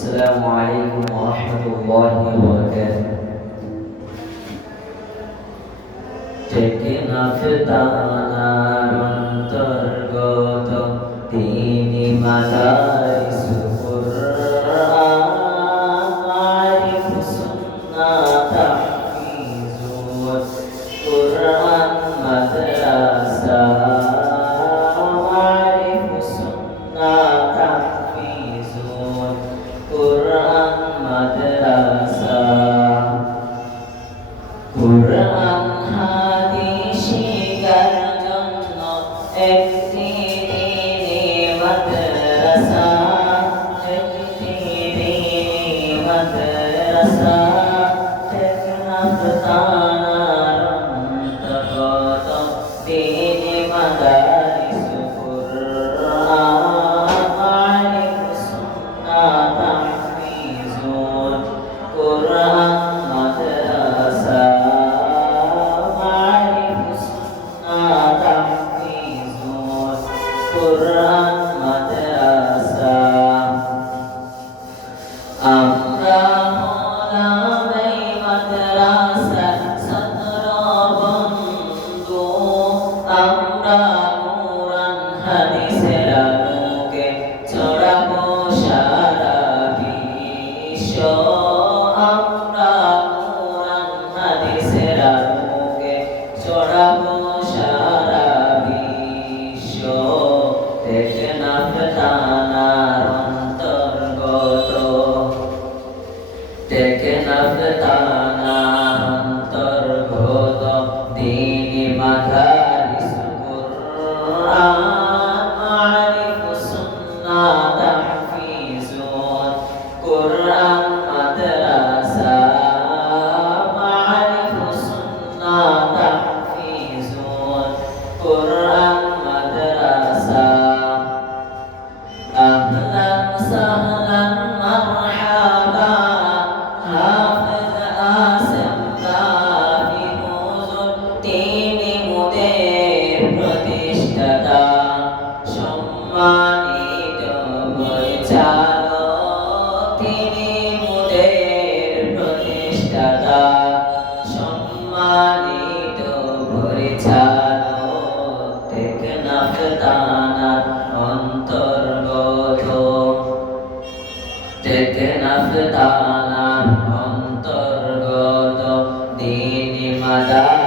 السلام عليكم ورحمة الله وبركاته. Teknaftanaর অন্তর্গত তিনি মাদারিস কুরআন আরিফ সুন্নাহ তাহফিজুল কুরআন মাদ্রাসা আরিফ সুন্নাহ তাহফিজুল কুরআন মাদ্রাসা কুরআন হাদিস শিখার জন্য একটি দীনী মাদ্রাসা টেকনাফতানার অন্তর্গত দীনী মাদারিস কুরআন আলিফ সুন্নাহ তাহফিজুল কুরআন মাদ্রাসা কুরআন মাদ্রাসা আমরা হলাম এই মাদ্রাসার ছাত্র বন্ধু আমরা কুরআন হাদিসের আলোকে ছড়াবো সারা বিশ্ব আমরা কুরআন হাদিসের আলোকে ছড়াবো সারা বিশ্ব টেকনাফতানার অন্তর্গত টেকনাফতানার অন্তর্গত দীনী মাদারিস কুরআন আরিফ সুন্নাহ তাহফিজুল কুরআন মাদ্রাসা আরিফ সুন্নাহ তাহফিজুল কুরআন মাদ্রাসা আহলান সাহলান মারহাবা হাফেজ আসিম রাবি হুজুর তিনি মোদের প্রতিষ্ঠাতা সম্মানিত পরিচালক তিনি মোদের প্রতিষ্ঠাতা সম্মানিত পরিচালক টেকনাফতানার অন্তর্গত টেকনাফতানার অন্তর্গত দীনী মাদারিস